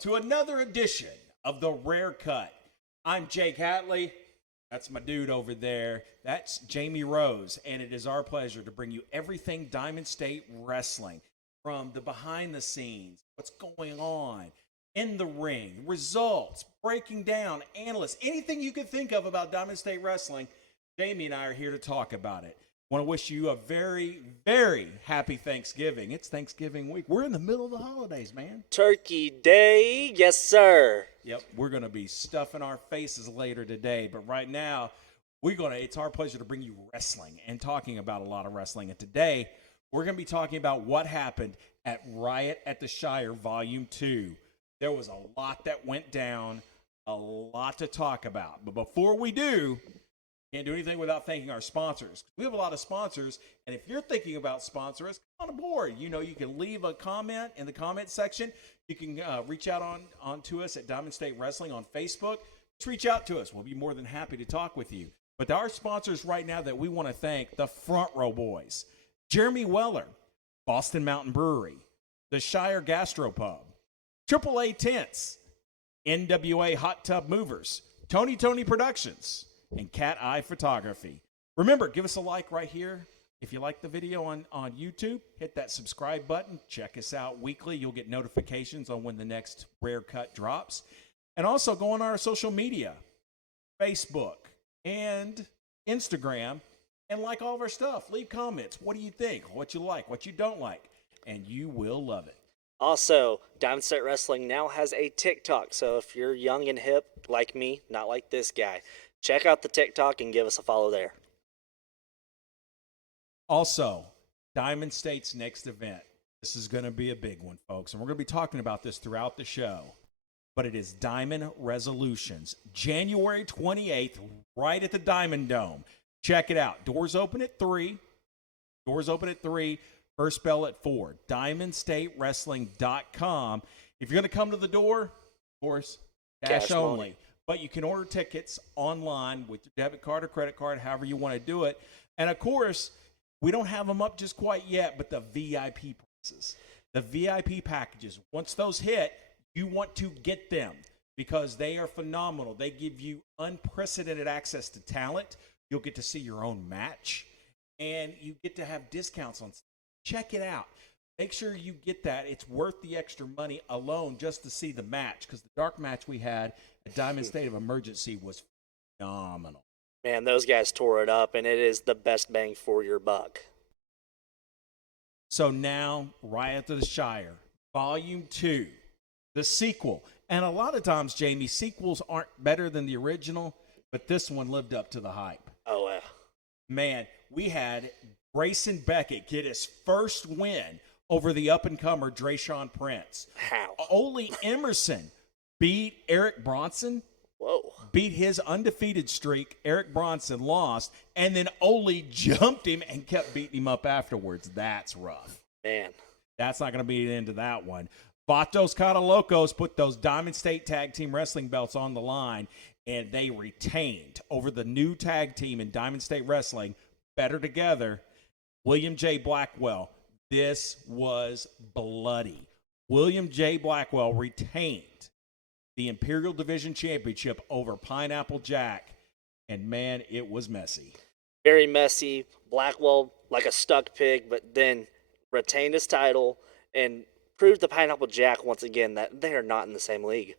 to another edition of The Rare Cut. I'm Jake Hatley. That's my dude over there. That's Jamey Rose, and it is our pleasure to bring you everything Diamond State Wrestling, from the behind the scenes, what's going on in the ring, results, breaking down, analysts, anything you could think of about Diamond State Wrestling. Jamey and I are here to talk about it. Want to wish you a very, very happy Thanksgiving. It's Thanksgiving week. We're in the middle of the holidays, man. Turkey Day, yes, sir. Yep, we're going to be stuffing our faces later today, but right now, it's our pleasure to bring you wrestling and talking about a lot of wrestling. And today, we're going to be talking about what happened at Riot at the Shire Volume 2. There was a lot that went down, a lot to talk about. But before we do, can't do anything without thanking our sponsors. We have a lot of sponsors, and if you're thinking about sponsoring us, come on board. You know, you can leave a comment in the comment section. You can reach out on to us at Diamond State Wrestling on Facebook. Just reach out to us. We'll be more than happy to talk with you. But our sponsors right now that we want to thank, the Front Row Boys, Jeremy Weller, Boston Mountain Brewery, the Shire Gastropub, AAA Tents, NWA Hot Tub Movers, Tony Productions, and Cat Eye Photography. Remember, give us a like right here. If you like the video on YouTube, hit that subscribe button. Check us out weekly. You'll get notifications on when the next Rare Cut drops. And also go on our social media, Facebook and Instagram, and like all of our stuff. Leave comments. What do you think? What you like? What you don't like? And you will love it. Also, Diamond State Wrestling now has a TikTok, so if you're young and hip like me, not like this guy, check out the TikTok and give us a follow there. Also, Diamond State's next event. This is going to be a big one, folks, and we're going to be talking about this throughout the show. But it is Diamond Resolutions, January 28th, right at the Diamond Dome. Check it out. Doors open at 3. First bell at 4. DiamondStateWrestling.com. If you're going to come to the door, of course, cash only. Money. But you can order tickets online with your debit card or credit card, however you want to do it. And, of course, we don't have them up just quite yet, but the VIP prices, the VIP packages, once those hit, you want to get them because they are phenomenal. They give you unprecedented access to talent. You'll get to see your own match, and you get to have discounts on stuff. Check it out. Make sure you get that. It's worth the extra money alone just to see the match, because the dark match we had at Diamond State of Emergency was phenomenal. Man, those guys tore it up, and it is the best bang for your buck. So now, Riot of the Shire, Volume 2, the sequel. And a lot of times, Jamey, sequels aren't better than the original, but this one lived up to the hype. Oh, yeah. Man, we had Grayson Beckett get his first win over the up-and-comer Drayshawn Prince. How? Ole Emerson beat Eric Bronson. Whoa. Beat his undefeated streak. Eric Bronson lost, and then Ole jumped him and kept beating him up afterwards. That's rough. Man. That's not going to be the end of that one. Vatos Catalocos put those Diamond State Tag Team Wrestling belts on the line, and they retained over the new tag team in Diamond State Wrestling, Better Together, William J. Blackwell. This was bloody. William J. Blackwell retained the Imperial Division Championship over Pineapple Jack, and man, it was messy. Very messy. Blackwell like a stuck pig, but then retained his title and proved to Pineapple Jack once again that they are not in the same league.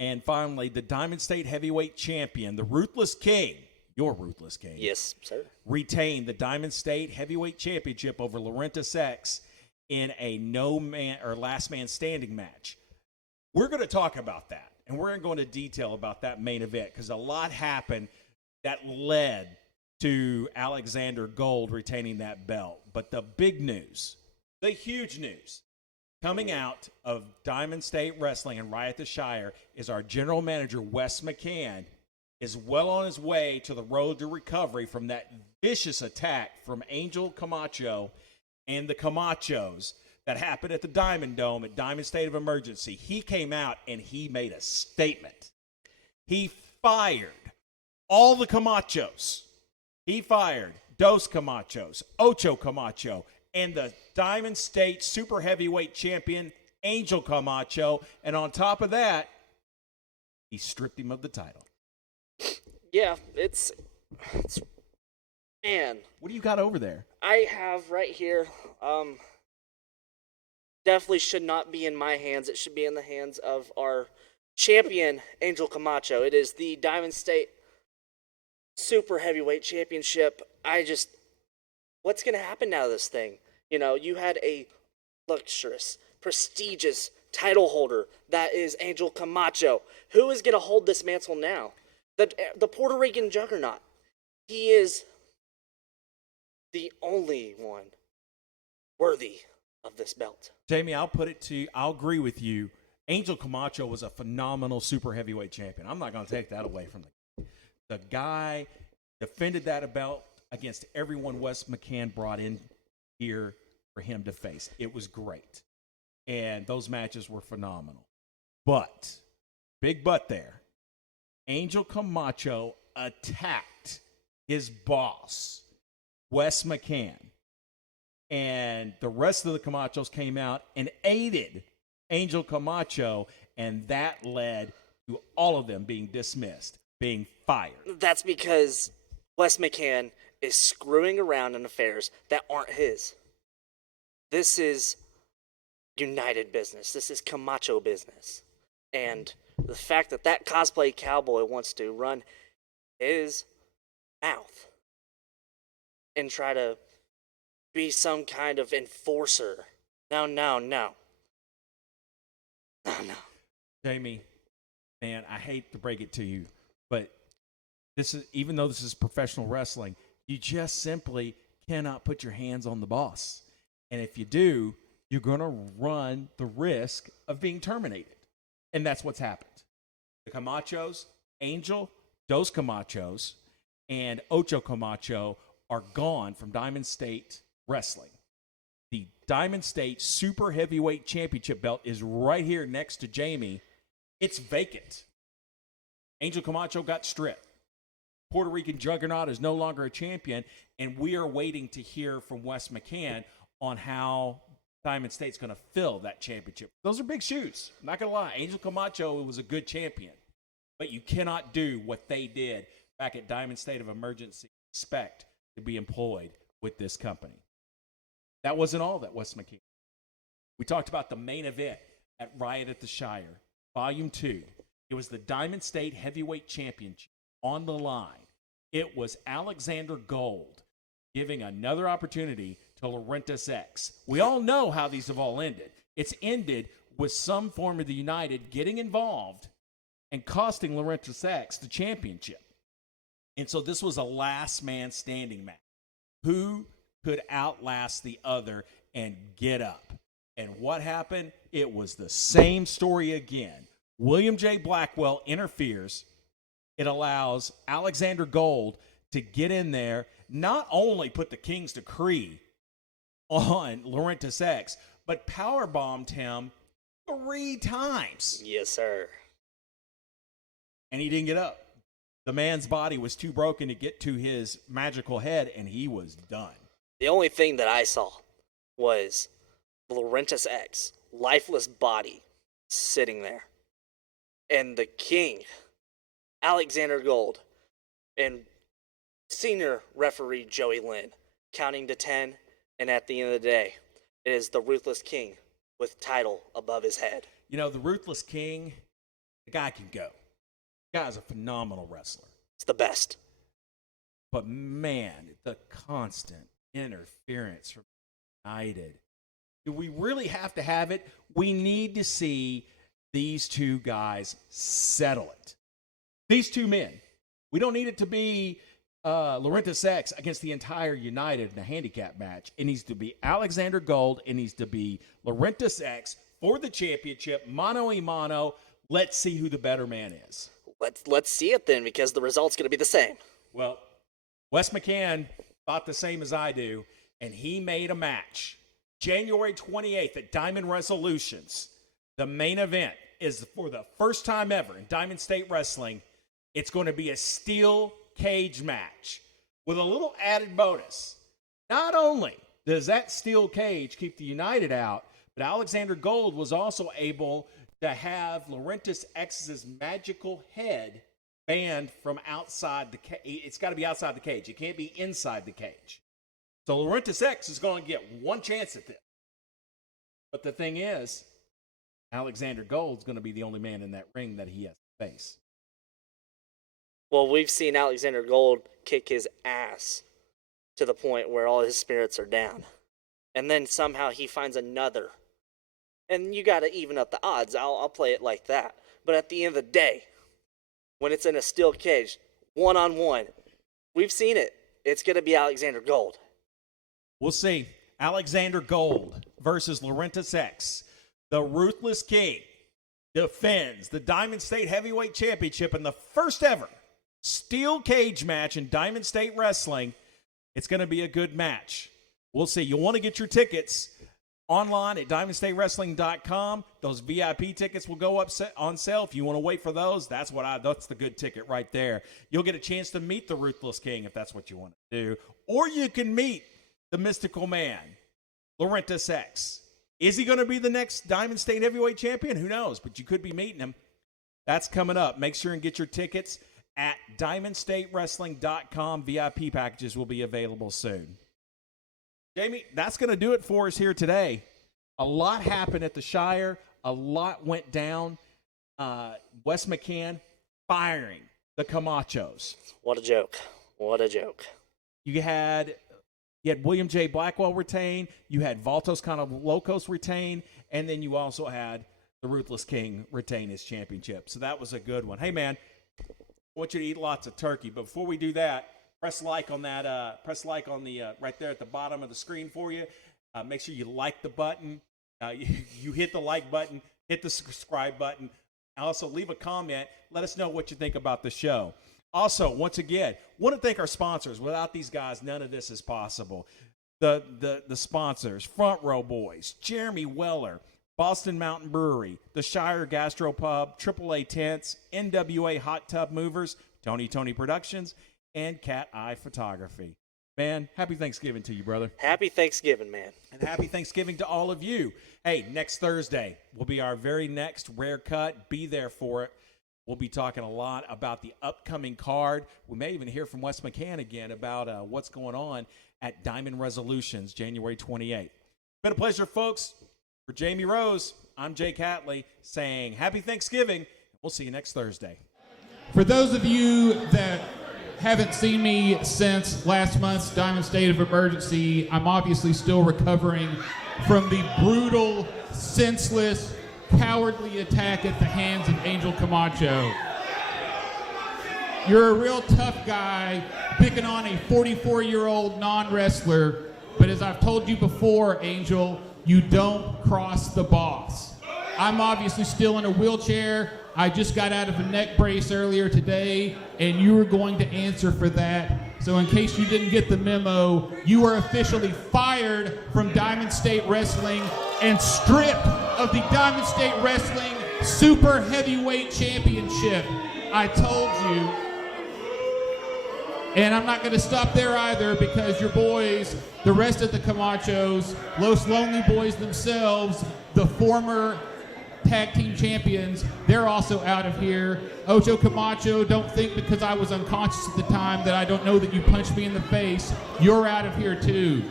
And finally, the Diamond State Heavyweight Champion, the Ruthless King, your Ruthless King. Yes, sir. Retained the Diamond State Heavyweight Championship over Laurentis X in a last man standing match. We're going to talk about that, and we're going to go into detail about that main event because a lot happened that led to Alexander Gold retaining that belt. But the big news, the huge news, coming out of Diamond State Wrestling and Riot the Shire is our general manager, West McCann, is well on his way to the road to recovery from that vicious attack from Angel Camacho and the Camachos that happened at the Diamond Dome at Diamond State of Emergency. He came out and he made a statement. He fired all the Camachos. He fired Dos Camachos, Ocho Camacho, and the Diamond State Super Heavyweight Champion, Angel Camacho. And on top of that, he stripped him of the title. Yeah, it's man. What do you got over there? I have right here. Definitely should not be in my hands. It should be in the hands of our champion, Angel Camacho. It is the Diamond State Super Heavyweight Championship. What's going to happen now to this thing? You know, you had a luxurious, prestigious title holder that is Angel Camacho. Who is going to hold this mantle now? The Puerto Rican juggernaut. He is the only one worthy of this belt. Jamey, I'll put it to you. I'll agree with you. Angel Camacho was a phenomenal super heavyweight champion. I'm not going to take that away from the guy. Defended that belt against everyone West McCann brought in here for him to face. It was great. And those matches were phenomenal. But, big but there, Angel Camacho attacked his boss, West McCann. And the rest of the Camachos came out and aided Angel Camacho, and that led to all of them being dismissed, being fired. That's because Wes McCann is screwing around in affairs that aren't his. This is United business. This is Camacho business. And the fact that that cosplay cowboy wants to run his mouth and try to be some kind of enforcer. No. Jamey, man, I hate to break it to you, but this is, even though this is professional wrestling, you just simply cannot put your hands on the boss. And if you do, you're going to run the risk of being terminated. And that's what's happened. The Camachos, Angel, Dos Camachos, and Ocho Camacho are gone from Diamond State Wrestling. The Diamond State Super Heavyweight Championship belt is right here next to Jamey. It's vacant. Angel Camacho got stripped. Puerto Rican Juggernaut is no longer a champion, and we are waiting to hear from Wes McCann on how Diamond State's going to fill that championship. Those are big shoes. I'm not going to lie. Angel Camacho was a good champion, but you cannot do what they did back at Diamond State of Emergency. Expect to be employed with this company. That wasn't all that Wes McCann. We talked about the main event at Riot at the Shire, Volume 2. It was the Diamond State Heavyweight Championship on the line. It was Alexander Gold giving another opportunity to Laurentis X. We all know how these have all ended. It's ended with some form of the United getting involved and costing Laurentis X the championship. And so this was a last man standing match. Who could outlast the other and get up? And what happened? It was the same story again. William J. Blackwell interferes. It allows Alexander Gold to get in there, not only put the King's Decree on Laurentis X, but powerbombed him 3 times. Yes, sir. And he didn't get up. The man's body was too broken to get to his magical head, and he was done. The only thing that I saw was Laurentis X, lifeless body, sitting there. And the King, Alexander Gold, and senior referee Joey Lynn, counting to 10, and at the end of the day, it is the Ruthless King with title above his head. You know, the Ruthless King, the guy can go. The guy's a phenomenal wrestler. It's the best. But man, the constant interference from United. Do we really have to have it? We need to see these two guys settle it. These two men. We don't need it to be Laurentis X against the entire United in a handicap match. It needs to be Alexander Gold. It needs to be Laurentis X for the championship, mano a mano. Let's see who the better man is. Let's see it then, because the result's going to be the same. Well, Wes McCann thought the same as I do, and he made a match. January 28th at Diamond Resolutions. The main event is for the first time ever in Diamond State Wrestling. It's going to be a steel cage match with a little added bonus. Not only does that steel cage keep the United out, But Alexander Gold was also able to have Laurentis X's magical head banned from outside the cage. It's got to be outside the cage. It can't be inside the cage. So Laurentis X is going to get one chance at this. But the thing is, Alexander Gold's going to be the only man in that ring that he has to face. Well, we've seen Alexander Gold kick his ass to the point where all his spirits are down. And then somehow he finds another. And you got to even up the odds. I'll play it like that. But at the end of the day, when it's in a steel cage, one-on-one, we've seen it. It's going to be Alexander Gold. We'll see. Alexander Gold versus Laurentis X. The Ruthless King defends the Diamond State Heavyweight Championship in the first ever steel cage match in Diamond State Wrestling. It's going to be a good match. We'll see. You'll want to get your tickets online at DiamondStateWrestling.com. Those VIP tickets will go up on sale. If you want to wait for those, that's the good ticket right there. You'll get a chance to meet the Ruthless King if that's what you want to do. Or you can meet the mystical man, Laurentis X. Is he going to be the next Diamond State Heavyweight Champion? Who knows? But you could be meeting him. That's coming up. Make sure and get your tickets at DiamondStateWrestling.com. VIP packages will be available soon. Jamey, that's going to do it for us here today. A lot happened at the Shire. A lot went down. West McCann firing the Camachos. What a joke. What a joke. You had William J. Blackwell retain. You had Valtos Locos retain. And then you also had the Ruthless King retain his championship. So that was a good one. Hey, man, I want you to eat lots of turkey. But before we do that, press like on that. Press like on the right there at the bottom of the screen for you. Make sure you like the button. You hit the like button. Hit the subscribe button. Also, leave a comment. Let us know what you think about the show. Also, once again, want to thank our sponsors. Without these guys, none of this is possible. The sponsors, Front Row Boys, Jeremy Weller, Boston Mountain Brewery, the Shire Gastropub, AAA Tents, NWA Hot Tub Movers, Tony Productions, and Cat Eye Photography. Man, happy Thanksgiving to you, brother. Happy Thanksgiving, man. And happy Thanksgiving to all of you. Hey, next Thursday will be our very next Rare Cut. Be there for it. We'll be talking a lot about the upcoming card. We may even hear from West McCann again about what's going on at Diamond Resolutions, January 28th. Been a pleasure, folks. For Jamie Rose, I'm Jake Hatley saying happy Thanksgiving. We'll see you next Thursday. For those of you that haven't seen me since last month's Diamond State of Emergency, I'm obviously still recovering from the brutal, senseless, cowardly attack at the hands of Angel Camacho. You're a real tough guy picking on a 44-year-old non-wrestler, but as I've told you before, Angel, you don't cross the boss. I'm obviously still in a wheelchair. I just got out of a neck brace earlier today, and you were going to answer for that. So in case you didn't get the memo, you are officially fired from Diamond State Wrestling and stripped of the Diamond State Wrestling Super Heavyweight Championship. I told you. And I'm not going to stop there either, because your boys, the rest of the Camachos, Los Lonely Boys themselves, the former tag team champions, they're also out of here. Ocho Camacho, don't think because I was unconscious at the time that I don't know that you punched me in the face. You're out of here too.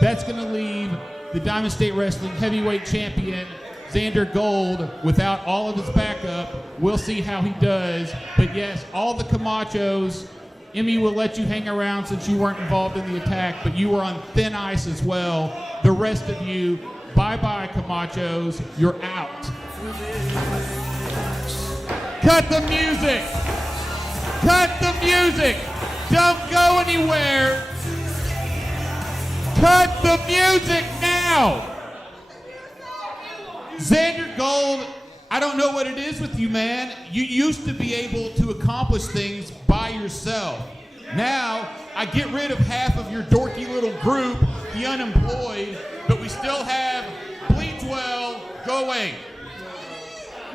That's going to leave the Diamond State Wrestling Heavyweight Champion, Xander Gold, without all of his backup. We'll see how he does. But yes, all the Camachos, Emmy will let you hang around since you weren't involved in the attack, but you were on thin ice as well. The rest of you, bye-bye, Camachos. You're out. Cut the music! Cut the music! Don't go anywhere! Cut the music now! Xander Gold, I don't know what it is with you, man. You used to be able to accomplish things by yourself. Now, I get rid of half of your dorky little group, the unemployed, but we still have Bleedwell. Go away.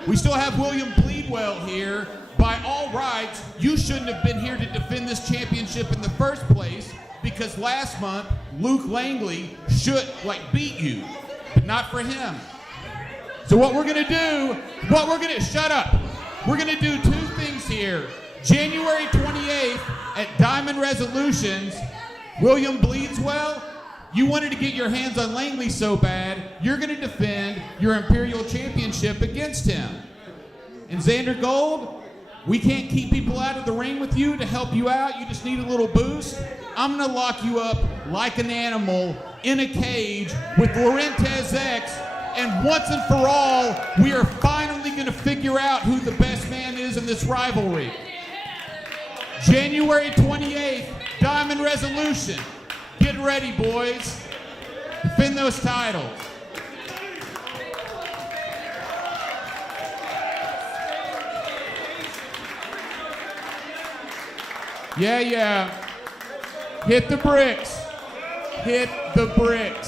We still have William Bleedwell here. By all rights, you shouldn't have been here to defend this championship in the first place, because last month, Luke Langley beat you. but not for him. So what we're gonna do, shut up. We're gonna do two things here. January 28th at Diamond Resolutions, William Bleedswell, you wanted to get your hands on Langley so bad, you're gonna defend your Imperial Championship against him. And Xander Gold, we can't keep people out of the ring with you to help you out. You just need a little boost. I'm gonna lock you up like an animal in a cage with Laurentez X, and once and for all, we are finally gonna figure out who the best man is in this rivalry. January 28th, Diamond Resolution. Get ready, boys. Defend those titles. Yeah. Hit the bricks. Hit the bricks.